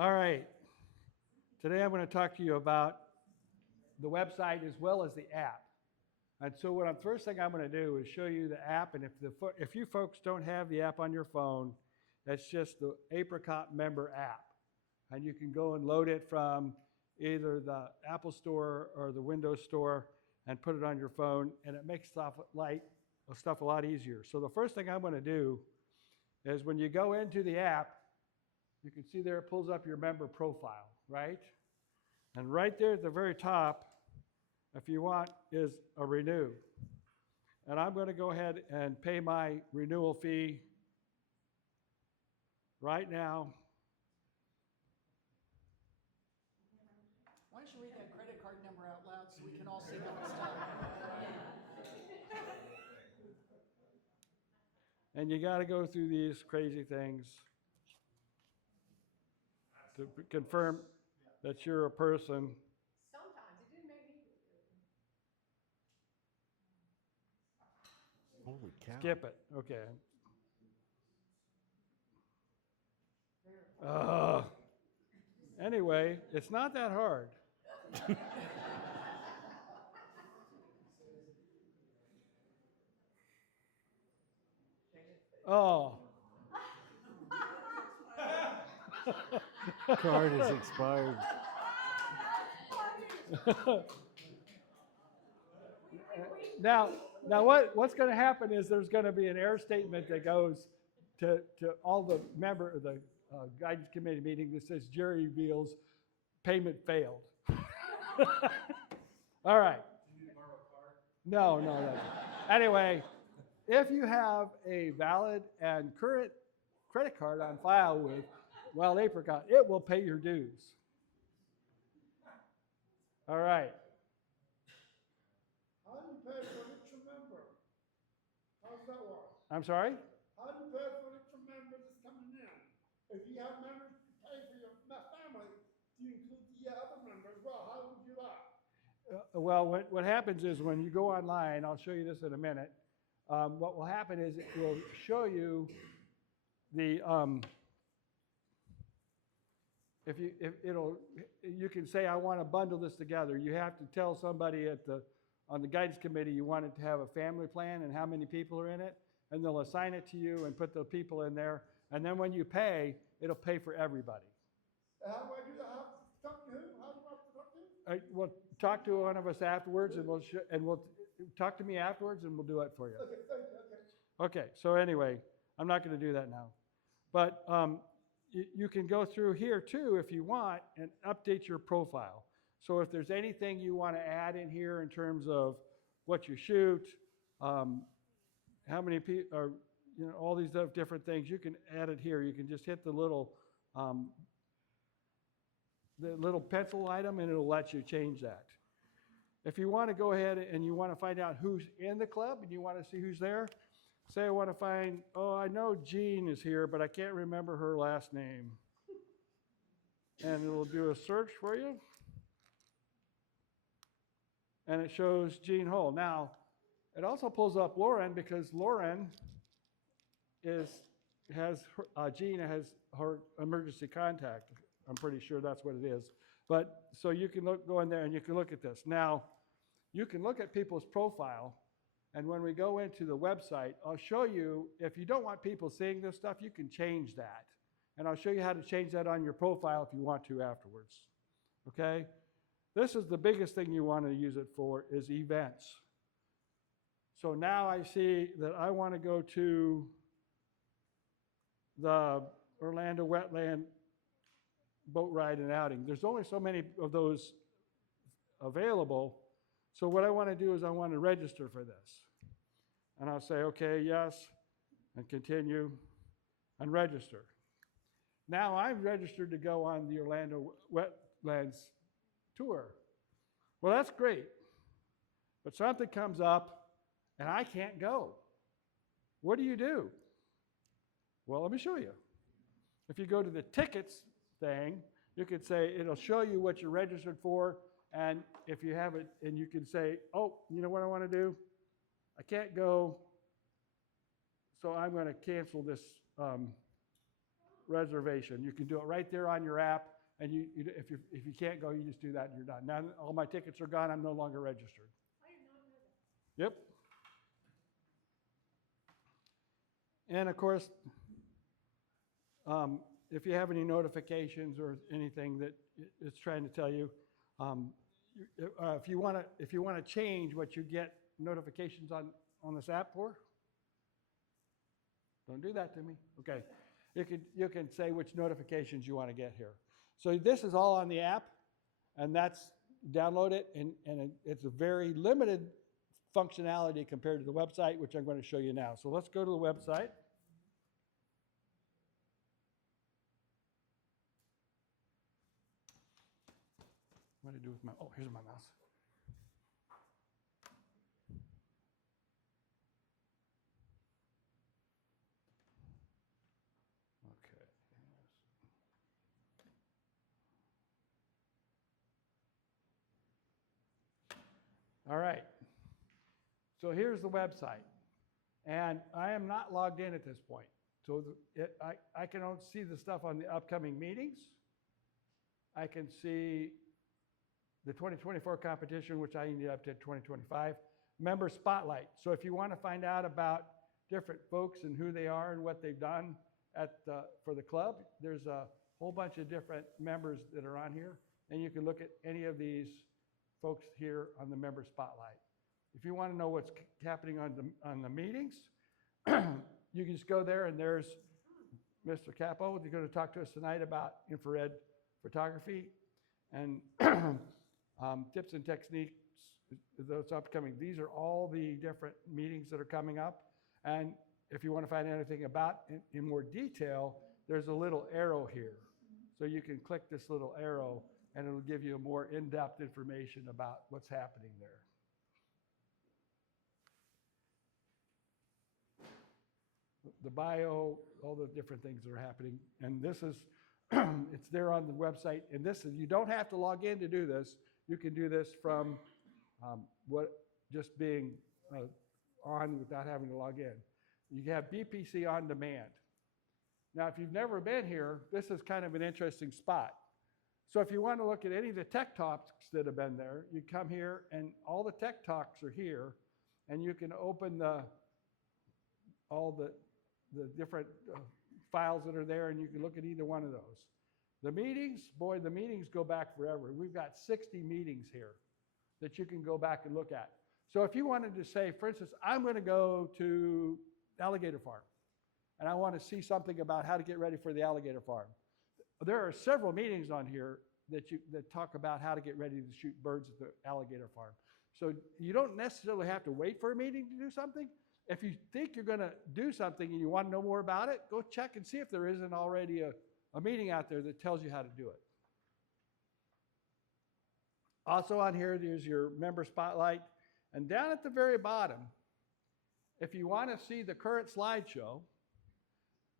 All right. Today I'm going to talk to you about the website as well as the app. And so first thing I'm going to do is show you the app. And if you folks don't have the app on your phone, that's just the Apricot member app. And you can go and load it from either the Apple Store or the Windows Store and put it on your phone. And it makes stuff a lot easier. So the first thing I'm going to do is when you go into the app, you can see there it pulls up your member profile, right? And right there at the very top, if you want, is a renew. And I'm going to go ahead and pay my renewal fee right now. Why don't you read that credit card number out loud so we can all see what it's telling? And you got to go through these crazy things to confirm that you're a person. Sometimes it didn't make me feel good. Holy cow. Skip it. Okay. Anyway, it's not that hard. Oh. Card is expired. Now what's going to happen is there's going to be an error statement that goes to all the member of the guidance committee meeting that says Jerry Veal's payment failed. All right. Do you need to borrow a car? No. Anyway, if you have a valid and current credit card on file with Wild Apricot, it will pay your dues. All right. How do you pay for each member? How does that work? I'm sorry? How do you pay for each member that's coming in? If you have members to pay for your family, do you include the other members as well? How do you do that? Well, what happens is when you go online, I'll show you this in a minute. What will happen is it will show you the you can say I want to bundle this together. You have to tell somebody on the guidance committee you want it to have a family plan and how many people are in it, and they'll assign it to you and put the people in there. And then when you pay, it'll pay for everybody. How do I do that? How to talk to who? How do I have to talk to you? We'll talk to one of us afterwards, and we'll talk to me afterwards, and we'll do it for you. Okay, thank you. Okay. Okay. So anyway, I'm not going to do that now, but you can go through here too if you want and update your profile. So if there's anything you want to add in here in terms of what you shoot, how many people, or all these different things, you can add it here. You can just hit the little pencil item, and it'll let you change that. If you want to go ahead and you want to find out who's in the club and you want to see who's there, say I want to find, I know Jean is here, but I can't remember her last name. And it'll do a search for you. And it shows Jean Hull. Now, it also pulls up Lauren because Lauren Jean has her emergency contact. I'm pretty sure that's what it is. But so you can go in there and you can look at this. Now, you can look at people's profile, and when we go into the website, I'll show you, if you don't want people seeing this stuff, you can change that. And I'll show you how to change that on your profile if you want to afterwards. Okay? This is the biggest thing you want to use it for, is events. So now I see that I want to go to the Orlando Wetland boat ride and outing. There's only so many of those available. So what I want to do is I want to register for this. And I'll say, okay, yes, and continue, and register. Now I'm registered to go on the Orlando Wetlands tour. Well, that's great. But something comes up, and I can't go. What do you do? Well, let me show you. If you go to the tickets thing, you could say, it'll show you what you're registered for, and if you have it, and you can say, oh, you know what I want to do? I can't go, so I'm going to cancel this reservation. You can do it right there on your app, and if you can't go, you just do that and you're done. Now all my tickets are gone. I'm no longer registered. I did not know that. Yep. And of course, if you have any notifications or anything that it's trying to tell you, if you want to change what you get notifications on this app for, don't do that to me. Okay, you can say which notifications you want to get here. So this is all on the app, and download it, and it's a very limited functionality compared to the website, which I'm going to show you now. So let's go to the website. What do I do with my, oh, here's my mouse. Okay. All right. So here's the website. And I am not logged in at this point. So I can only see the stuff on the upcoming meetings. I can see the 2024 competition, which I ended up to 2025. Member Spotlight. So if you want to find out about different folks and who they are and what they've done for the club, there's a whole bunch of different members that are on here. And you can look at any of these folks here on the Member Spotlight. If you want to know what's happening on the meetings, you can just go there, and there's Mr. Capo. They're going to talk to us tonight about infrared photography and tips and techniques, those upcoming. These are all the different meetings that are coming up. And if you want to find anything about in more detail, there's a little arrow here. So you can click this little arrow, and it'll give you more in-depth information about what's happening there. The bio, all the different things that are happening. And this is, it's there on the website. And this is, you don't have to log in to do this. You can do this from just being on without having to log in. You have BPC on demand. Now, if you've never been here, this is kind of an interesting spot. So if you want to look at any of the tech talks that have been there, you come here, and all the tech talks are here, and you can open all the different files that are there, and you can look at either one of those. The meetings, boy, the meetings go back forever. We've got 60 meetings here that you can go back and look at. So if you wanted to say, for instance, I'm going to go to Alligator Farm, and I want to see something about how to get ready for the alligator farm. There are several meetings on here that talk about how to get ready to shoot birds at the alligator farm. So you don't necessarily have to wait for a meeting to do something. If you think you're going to do something and you want to know more about it, go check and see if there isn't already a meeting out there that tells you how to do it. Also on here, there's your member spotlight. And down at the very bottom, if you want to see the current slideshow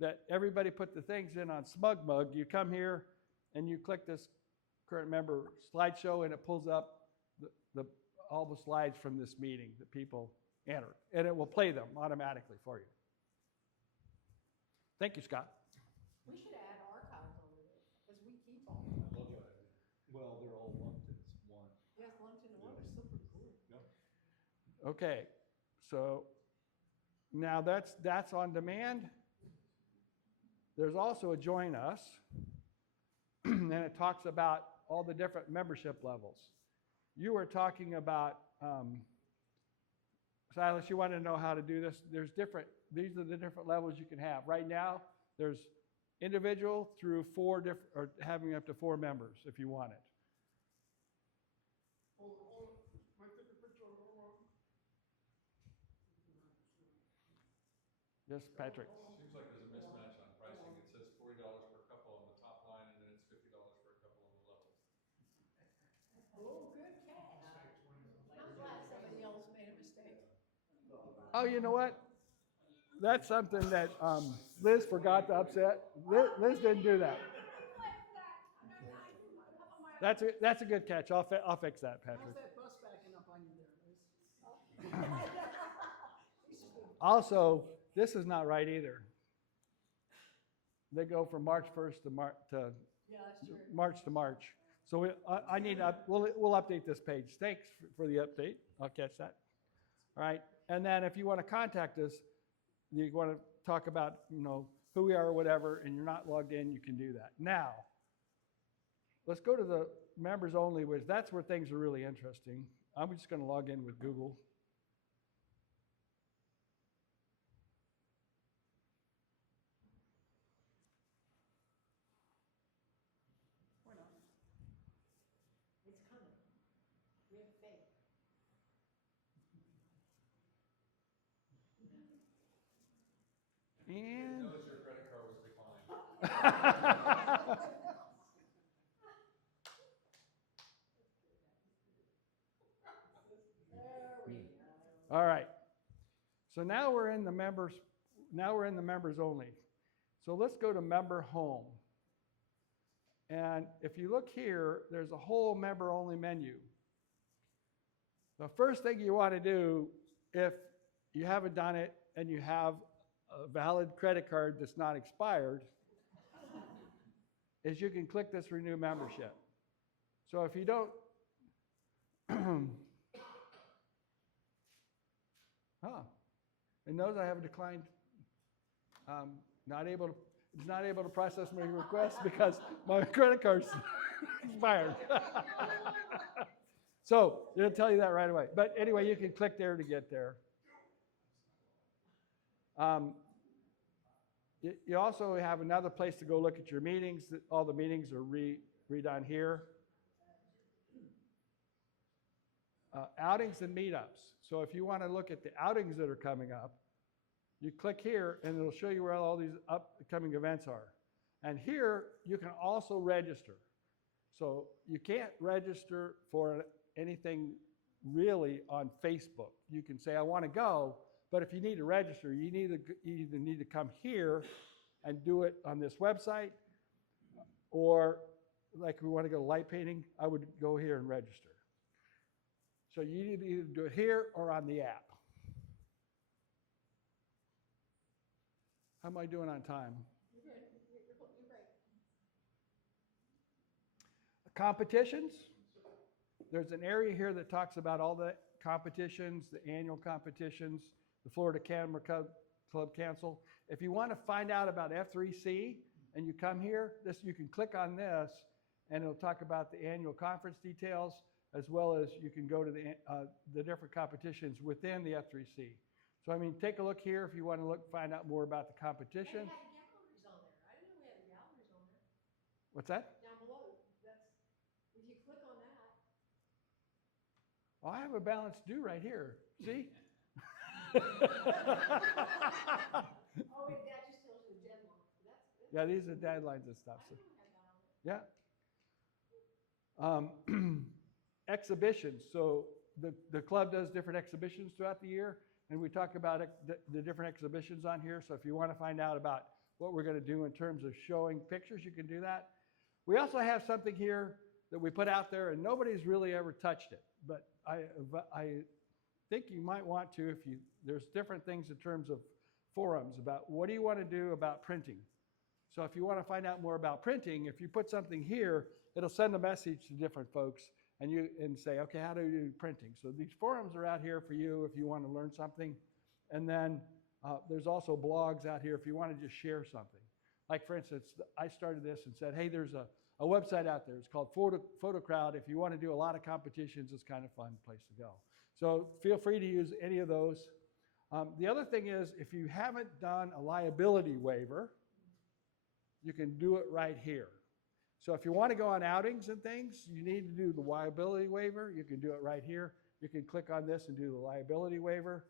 that everybody put the things in on SmugMug, you come here and you click this current member slideshow, and it pulls up all the slides from this meeting that people entered, and it will play them automatically for you. Thank you, Scott. We should add archives over there, because we keep all of them. I love that idea. Well, they're all lumped as one. Yes, lumped into one, they're still pretty cool. Yep. Okay, so now that's on demand. There's also a Join Us, and it talks about all the different membership levels. You were talking about, Silas, you want to know how to do this? These are the different levels you can have. Right now, there's individual through or having up to 4 members if you want it. Hold on. Might take a picture of hold on. Yes, Patrick. Seems like there's a mismatch on pricing. It says $40 per couple on the top line, and then it's $50 per couple on the levels. Oh, good catch. I'm glad somebody else made a mistake. Oh, you know what? That's something that Liz forgot to upset. Liz didn't do that. That's a good catch. I'll fix that, How's Patrick. that bus backing up on you there, Liz? Also, this is not right either. they go from March 1st to Yeah, that's true. March to March. So I need to, we'll update this page. Thanks for the update. I'll catch that. All right. And then if you want to contact us, you want to talk about, who we are or whatever, and you're not logged in, you can do that. Now, let's go to the members only, which that's where things are really interesting. I'm just going to log in with Google. Or not. It's coming. We have faith. And Notice your credit card was declined. There we go. all right. So now we're in the members only. So let's go to member home. And if you look here, there's a whole member only menu. The first thing you want to do, if you haven't done it and you have a valid credit card that's not expired, is you can click this renew membership. So if you don't, it knows I have a declined, it's not able to process my request because my credit card's expired. So it'll tell you that right away. But anyway, you can click there to get there. You also have another place to go look at your meetings. All the meetings are redone here. Outings and meetups. So if you want to look at the outings that are coming up, you click here and it'll show you where all these upcoming events are. And here you can also register. So you can't register for anything really on Facebook. You can say, I want to go, but if you need to register, you either need to come here and do it on this website, or like we want to go light painting, I would go here and register. So you need to either do it here or on the app. How am I doing on time? You're good. You're great. Competitions. There's an area here that talks about all the competitions, the annual competitions, the Florida Camera Club Council. If you want to find out about F3C and you come here, you can click on this and it'll talk about the annual conference details, as well as you can go to the different competitions within the F3C. So I mean, take a look here if you want to find out more about the competition. They had galleries on there. I didn't know we had galleries on there. What's that? Down below. If you click on that. Oh, I have a balance due right here. See? Oh, wait, that just tells you the deadline. That's good. Yeah, these are deadlines and stuff. I So, didn't know we had that on there. yeah. Exhibitions. So the club does different exhibitions throughout the year, and we talk about the different exhibitions on here. So if you want to find out about what we're going to do in terms of showing pictures, you can do that. We also have something here that we put out there, and nobody's really ever touched it. But I think you might want to, there's different things in terms of forums about what do you want to do about printing. So if you want to find out more about printing, if you put something here, it'll send a message to different folks and say, okay, how do you do printing? So these forums are out here for you if you want to learn something. And then there's also blogs out here if you want to just share something. Like for instance, I started this and said, hey, there's a website out there. It's called PhotoCrowd. If you want to do a lot of competitions, it's kind of a fun place to go. So feel free to use any of those. The other thing is, if you haven't done a liability waiver, you can do it right here. So if you want to go on outings and things, you need to do the liability waiver. You can do it right here. You can click on this and do the liability waiver.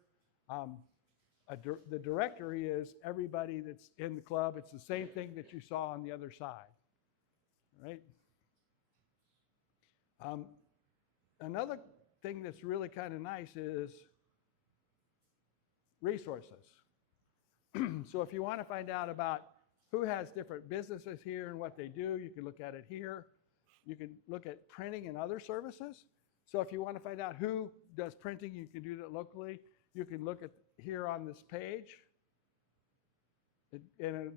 The directory is everybody that's in the club. It's the same thing that you saw on the other side, right? Another thing that's really kind of nice is resources. So if you want to find out about who has different businesses here and what they do, you can look at it here. You can look at printing and other services. So if you want to find out who does printing, you can do that locally. You can look at here on this page.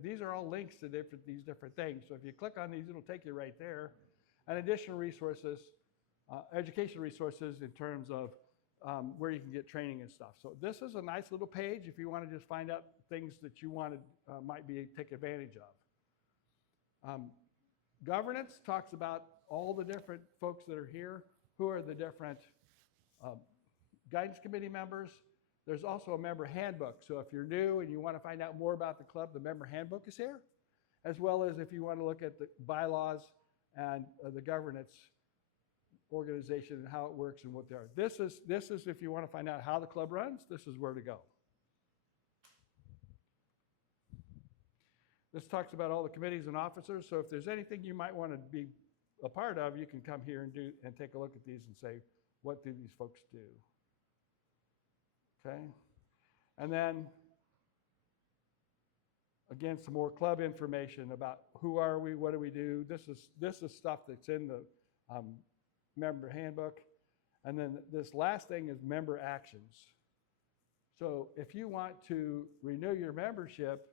These are all links to these different things. So if you click on these, it'll take you right there. And additional resources, educational resources in terms of where you can get training and stuff. So this is a nice little page if you want to just find out things that you wanted might be take advantage of. Governance talks about all the different folks that are here, who are the different guidance committee members. There's also a member handbook. So if you're new and you want to find out more about the club, the member handbook is here, as well as if you want to look at the bylaws and the governance organization and how it works and what they are. This is if you want to find out how the club runs, this is where to go. This talks about all the committees and officers. So if there's anything you might want to be a part of, you can come here and take a look at these and say, what do these folks do? Okay? And then, again, some more club information about who are we, what do we do. This is stuff that's in the member handbook. And then this last thing is member actions. So if you want to renew your membership,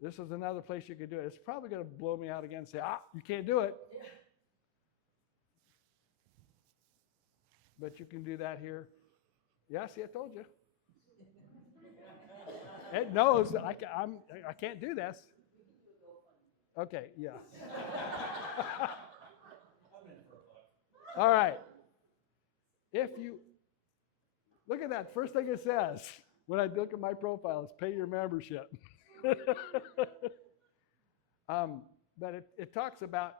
this is another place you could do it. It's probably going to blow me out again and say, you can't do it. Yeah. But you can do that here. Yeah, see, I told you. It knows that I can't do this. Okay, yeah. All right. If you look at that, first thing it says when I look at my profile is pay your membership. But it talks about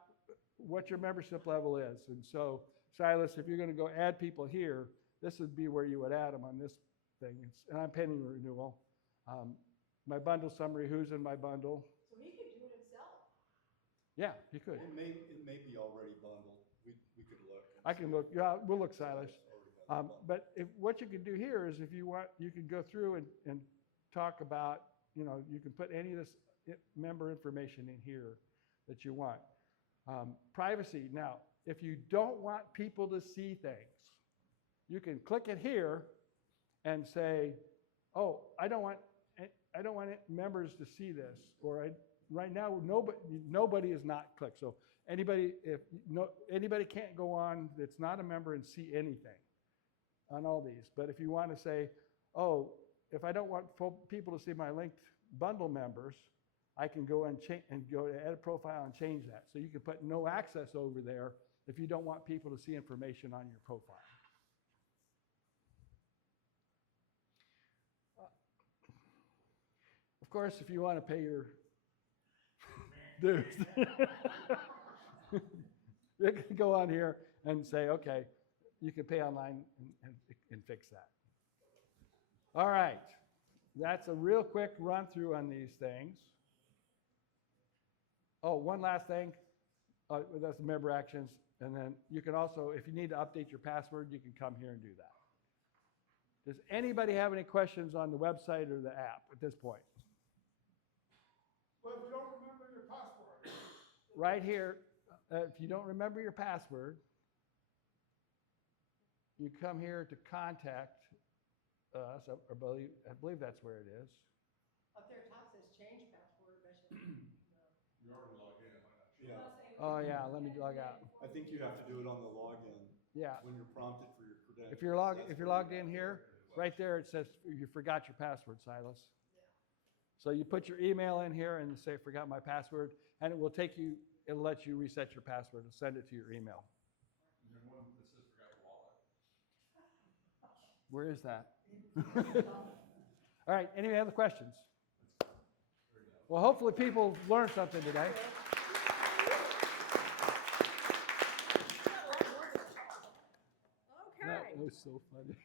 what your membership level is. And so, Silas, if you're going to go add people here, this would be where you would add them on this thing. And I'm pending renewal. My bundle summary, who's in my bundle. So he could do it himself. Yeah, you could. It may be already bundled. We could look. I can look. Yeah, we'll look, Silas. Already has it But what you can do here is if you want, you can go through and talk about, you can put any of this member information in here that you want. Privacy. Now, if you don't want people to see things, you can click it here and say, oh, I don't want members to see this, or right now nobody is not clicked. So anybody can't go on that's not a member and see anything on all these. But if you want to say, oh, if I don't want people to see my linked bundle members, I can go and go to edit profile and change that. So you can put no access over there if you don't want people to see information on your profile. Of course, if you want to pay your dues, you can go on here and say, okay, you can pay online and fix that. All right, that's a real quick run through on these things. Oh, one last thing, that's the member actions. And then you can also, if you need to update your password, you can come here and do that. Does anybody have any questions on the website or the app at this point? But if you don't remember your password, Right here, if you don't remember your password, you come here to contact us. I believe that's where it is. Up there top says change password, but should. You're already logged in, it might not show. Yeah, Oh yeah, let me log out. I think you have to do it on the login Yeah, when you're prompted for your credentials. if you're logged in here, right there it says you forgot your password, Silas. So you put your email in here and say forgot my password, and it will it'll let you reset your password and send it to your email. And then one that says forgot your wallet. Where is that? All right, any other questions? Well, hopefully people learned something today. Okay. That was so funny.